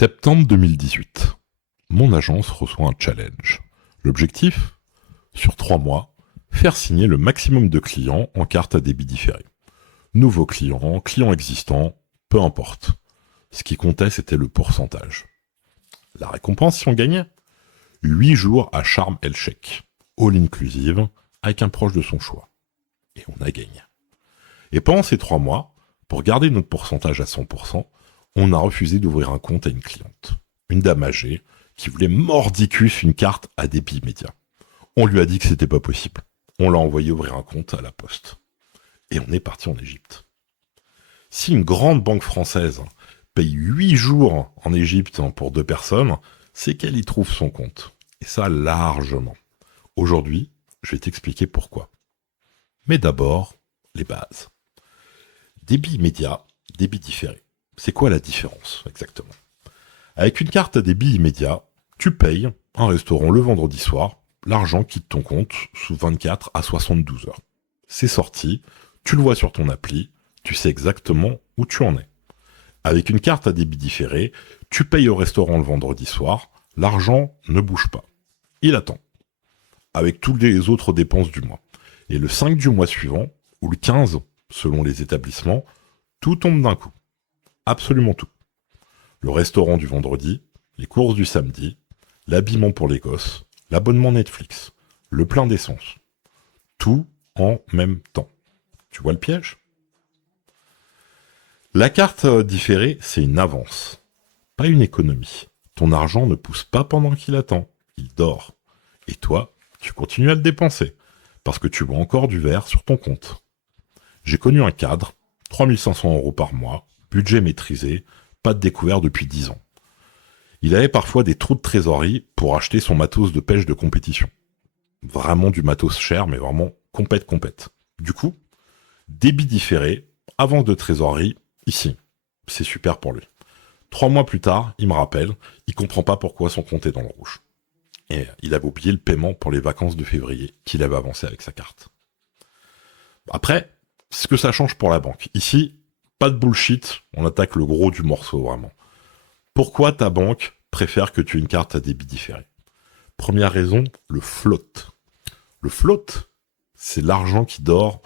Septembre 2018. Mon agence reçoit un challenge. L'objectif ? Sur 3 mois, faire signer le maximum de clients en carte à débit différé. Nouveaux clients, clients existants, peu importe. Ce qui comptait, c'était le pourcentage. La récompense si on gagnait ? 8 jours à Sharm el-Sheikh, all inclusive, avec un proche de son choix. Et on a gagné. Et pendant ces 3 mois, pour garder notre pourcentage à 100%, on a refusé d'ouvrir un compte à une cliente. Une dame âgée qui voulait mordicus une carte à débit immédiat. On lui a dit que c'était pas possible. On l'a envoyé ouvrir un compte à la poste. Et on est parti en Égypte. Si une grande banque française paye 8 jours en Égypte pour 2 personnes, c'est qu'elle y trouve son compte. Et ça largement. Aujourd'hui, je vais t'expliquer pourquoi. Mais d'abord, les bases. Débit immédiat, débit différé. C'est quoi la différence exactement ? Avec une carte à débit immédiat, tu payes un restaurant le vendredi soir, l'argent quitte ton compte sous 24 à 72 heures. C'est sorti, tu le vois sur ton appli, tu sais exactement où tu en es. Avec une carte à débit différé, tu payes au restaurant le vendredi soir, l'argent ne bouge pas. Il attend. Avec toutes les autres dépenses du mois. Et le 5 du mois suivant, ou le 15, selon les établissements, tout tombe d'un coup. Absolument tout. Le restaurant du vendredi, les courses du samedi, l'habillement pour les gosses, l'abonnement Netflix, le plein d'essence. Tout en même temps. Tu vois le piège ? La carte différée, c'est une avance, pas une économie. Ton argent ne pousse pas pendant qu'il attend, il dort. Et toi, tu continues à le dépenser, parce que tu vois encore du vert sur ton compte. J'ai connu un cadre, 3500 € par mois, budget maîtrisé, pas de découvert depuis 10 ans. Il avait parfois des trous de trésorerie pour acheter son matos de pêche de compétition. Vraiment du matos cher, mais vraiment compète. Du coup, débit différé, avance de trésorerie, ici. C'est super pour lui. 3 mois plus tard, il me rappelle, il comprend pas pourquoi son compte est dans le rouge. Et il avait oublié le paiement pour les vacances de février qu'il avait avancé avec sa carte. Après, ce que ça change pour la banque. Ici, pas de bullshit, on attaque le gros du morceau vraiment. Pourquoi ta banque préfère que tu aies une carte à débit différé ? Première raison, le float. Le float, c'est l'argent qui dort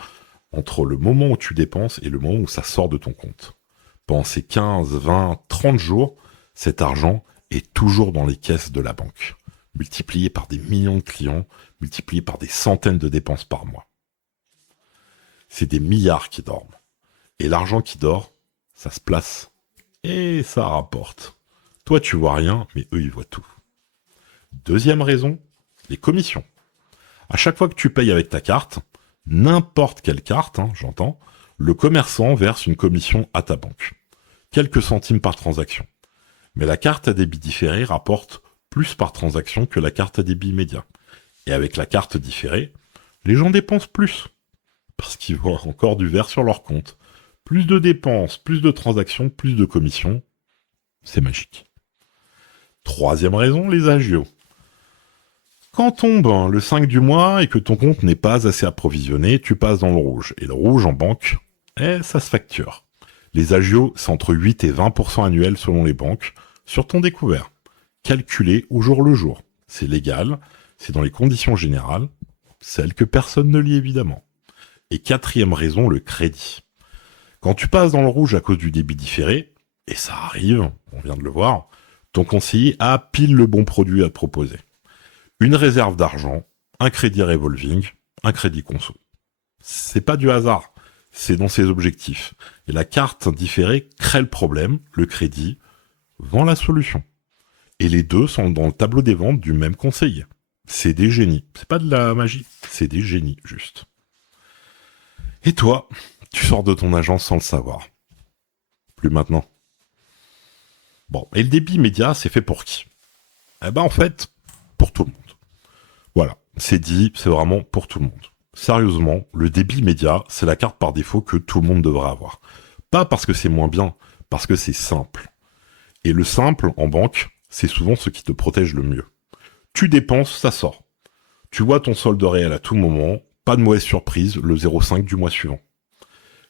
entre le moment où tu dépenses et le moment où ça sort de ton compte. Pendant ces 15, 20, 30 jours, cet argent est toujours dans les caisses de la banque, multiplié par des millions de clients, multiplié par des centaines de dépenses par mois. C'est des milliards qui dorment. Et l'argent qui dort, ça se place. Et ça rapporte. Toi, tu vois rien, mais eux, ils voient tout. Deuxième raison, les commissions. À chaque fois que tu payes avec ta carte, n'importe quelle carte, j'entends, le commerçant verse une commission à ta banque. Quelques centimes par transaction. Mais la carte à débit différé rapporte plus par transaction que la carte à débit immédiat. Et avec la carte différée, les gens dépensent plus. Parce qu'ils voient encore du vert sur leur compte. Plus de dépenses, plus de transactions, plus de commissions. C'est magique. Troisième raison, les agios. Quand tombe le 5 du mois et que ton compte n'est pas assez approvisionné, tu passes dans le rouge. Et le rouge en banque, ça se facture. Les agios, c'est entre 8 et 20% annuels selon les banques, sur ton découvert. Calculé au jour le jour. C'est légal, c'est dans les conditions générales, celles que personne ne lit évidemment. Et quatrième raison, le crédit. Quand tu passes dans le rouge à cause du débit différé, et ça arrive, on vient de le voir, ton conseiller a pile le bon produit à te proposer. Une réserve d'argent, un crédit revolving, un crédit conso. C'est pas du hasard, c'est dans ses objectifs. Et la carte différée crée le problème, le crédit vend la solution. Et les deux sont dans le tableau des ventes du même conseiller. C'est des génies. C'est pas de la magie, c'est des génies, juste. Et toi, tu sors de ton agence sans le savoir. Plus maintenant. Bon, et le débit immédiat, c'est fait pour qui ? En fait, pour tout le monde. Voilà, c'est dit, c'est vraiment pour tout le monde. Sérieusement, le débit immédiat, c'est la carte par défaut que tout le monde devrait avoir. Pas parce que c'est moins bien, parce que c'est simple. Et le simple, en banque, c'est souvent ce qui te protège le mieux. Tu dépenses, ça sort. Tu vois ton solde réel à tout moment, pas de mauvaise surprise, le 0,5 du mois suivant.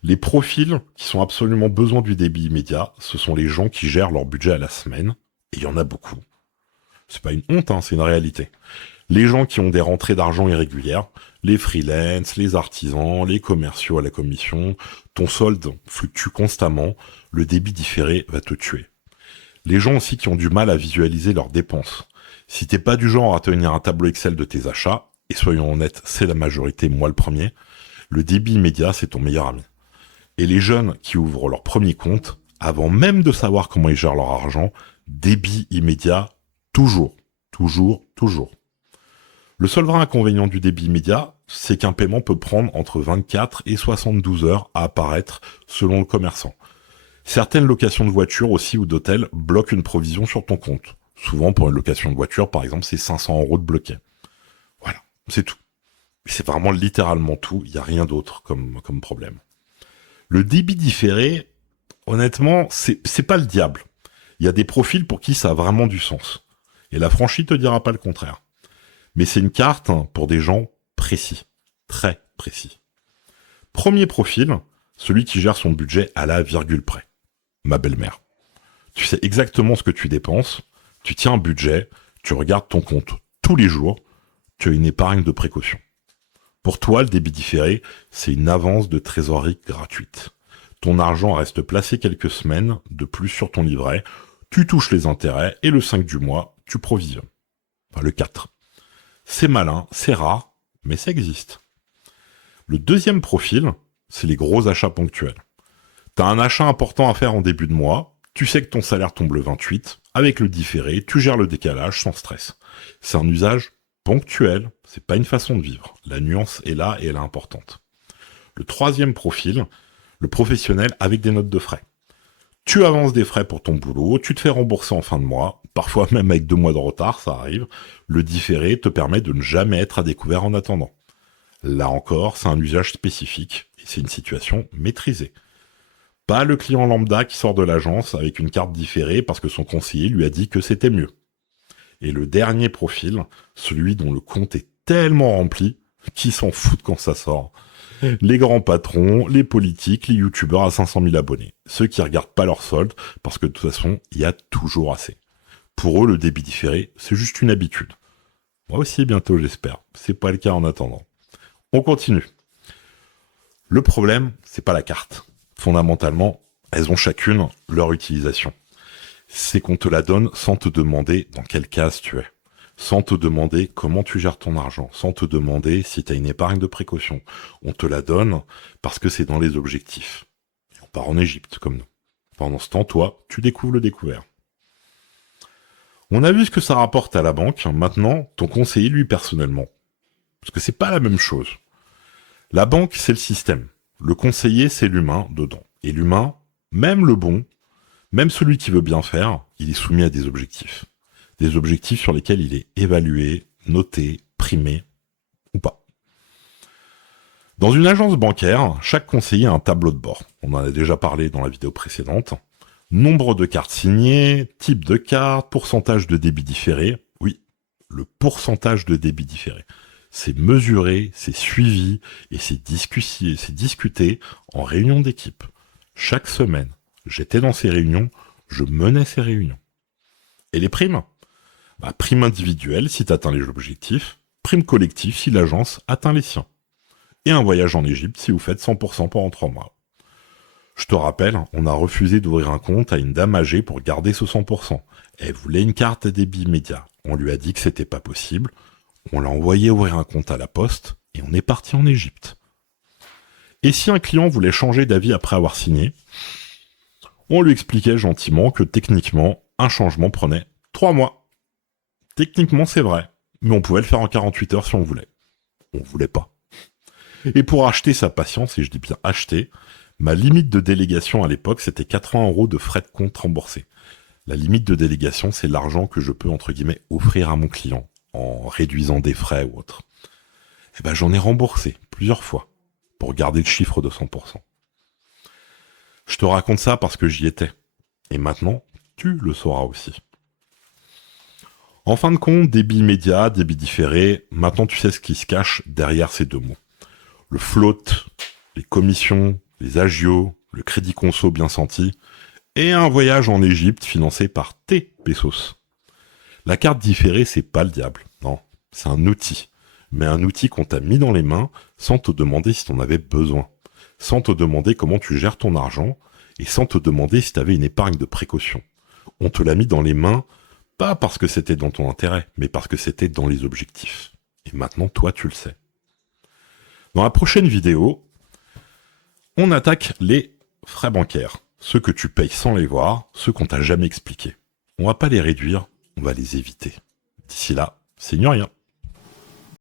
Les profils qui sont absolument besoin du débit immédiat, ce sont les gens qui gèrent leur budget à la semaine Et il y en a beaucoup. C'est pas une honte, hein, c'est une réalité. Les gens qui ont des rentrées d'argent irrégulières, les freelances, les artisans, les commerciaux à la commission, ton solde fluctue constamment, le débit différé va te tuer. Les gens aussi qui ont du mal à visualiser leurs dépenses. Si t'es pas du genre à tenir un tableau Excel de tes achats, et soyons honnêtes, c'est la majorité, moi le premier, le débit immédiat, c'est ton meilleur ami. Et les jeunes qui ouvrent leur premier compte, avant même de savoir comment ils gèrent leur argent, débit immédiat, toujours, toujours, toujours. Le seul vrai inconvénient du débit immédiat, c'est qu'un paiement peut prendre entre 24 et 72 heures à apparaître selon le commerçant. Certaines locations de voitures aussi ou d'hôtels bloquent une provision sur ton compte. Souvent, pour une location de voiture, par exemple, c'est 500 € de bloqué. Voilà, c'est tout. C'est vraiment littéralement tout, il n'y a rien d'autre comme problème. Le débit différé, honnêtement, c'est pas le diable. Il y a des profils pour qui ça a vraiment du sens. Et la franchise te dira pas le contraire. Mais c'est une carte pour des gens précis. Très précis. Premier profil, celui qui gère son budget à la virgule près. Ma belle-mère. Tu sais exactement ce que tu dépenses, tu tiens un budget, tu regardes ton compte tous les jours, tu as une épargne de précaution. Pour toi, le débit différé, c'est une avance de trésorerie gratuite. Ton argent reste placé quelques semaines de plus sur ton livret, tu touches les intérêts et le 5 du mois, tu provisionnes. Enfin, le 4. C'est malin, c'est rare, mais ça existe. Le deuxième profil, c'est les gros achats ponctuels. T'as un achat important à faire en début de mois, tu sais que ton salaire tombe le 28, avec le différé, tu gères le décalage sans stress. C'est un usage ponctuel, c'est pas une façon de vivre. La nuance est là et elle est importante. Le troisième profil, le professionnel avec des notes de frais. Tu avances des frais pour ton boulot, tu te fais rembourser en fin de mois, parfois même avec 2 mois de retard, ça arrive. Le différé te permet de ne jamais être à découvert en attendant. Là encore, c'est un usage spécifique et c'est une situation maîtrisée. Pas le client lambda qui sort de l'agence avec une carte différée parce que son conseiller lui a dit que c'était mieux. Et le dernier profil, celui dont le compte est tellement rempli, qui s'en fout quand ça sort. Les grands patrons, les politiques, les youtubeurs à 500 000 abonnés. Ceux qui regardent pas leur solde parce que de toute façon, il y a toujours assez. Pour eux, le débit différé, c'est juste une habitude. Moi aussi, bientôt, j'espère. C'est pas le cas en attendant. On continue. Le problème, c'est pas la carte. Fondamentalement, elles ont chacune leur utilisation. C'est qu'on te la donne sans te demander dans quelle case tu es. Sans te demander comment tu gères ton argent. Sans te demander si tu as une épargne de précaution. On te la donne parce que c'est dans les objectifs. Et on part en Égypte, comme nous. Pendant ce temps, toi, tu découvres le découvert. On a vu ce que ça rapporte à la banque. Maintenant, ton conseiller, lui, personnellement. Parce que c'est pas la même chose. La banque, c'est le système. Le conseiller, c'est l'humain dedans. Et l'humain, même le bon, même celui qui veut bien faire, il est soumis à des objectifs. Des objectifs sur lesquels il est évalué, noté, primé, ou pas. Dans une agence bancaire, chaque conseiller a un tableau de bord. On en a déjà parlé dans la vidéo précédente. Nombre de cartes signées, type de carte, pourcentage de débit différé. Oui, le pourcentage de débit différé. C'est mesuré, c'est suivi et c'est discuté en réunion d'équipe. Chaque semaine, j'étais dans ces réunions, je menais ces réunions. Et les primes ? Prime individuelle si tu atteins les objectifs, prime collective si l'agence atteint les siens. Et un voyage en Égypte si vous faites 100% pendant 3 mois. Je te rappelle, on a refusé d'ouvrir un compte à une dame âgée pour garder ce 100%. Elle voulait une carte à débit immédiat. On lui a dit que c'était pas possible. On l'a envoyé ouvrir un compte à la poste et on est parti en Égypte. Et si un client voulait changer d'avis après avoir signé, on lui expliquait gentiment que techniquement, un changement prenait 3 mois. Techniquement, c'est vrai, mais on pouvait le faire en 48 heures si on voulait. On voulait pas. Et pour acheter sa patience, et je dis bien acheter, ma limite de délégation à l'époque, c'était 80 € de frais de compte remboursés. La limite de délégation, c'est l'argent que je peux, entre guillemets, offrir à mon client, en réduisant des frais ou autre. Et j'en ai remboursé plusieurs fois, pour garder le chiffre de 100%. Je te raconte ça parce que j'y étais. Et maintenant, tu le sauras aussi. En fin de compte, débit immédiat, débit différé, maintenant tu sais ce qui se cache derrière ces deux mots. Le float, les commissions, les agios, le crédit conso bien senti, et un voyage en Égypte financé par T. Pesos. La carte différée, c'est pas le diable, non, c'est un outil. Mais un outil qu'on t'a mis dans les mains sans te demander si t'en avais besoin, sans te demander comment tu gères ton argent, et sans te demander si t'avais une épargne de précaution. On te l'a mis dans les mains, pas parce que c'était dans ton intérêt, mais parce que c'était dans les objectifs. Et maintenant, toi, tu le sais. Dans la prochaine vidéo, on attaque les frais bancaires. Ceux que tu payes sans les voir, ceux qu'on t'a jamais expliqués. On va pas les réduire, on va les éviter. D'ici là, c'est rien.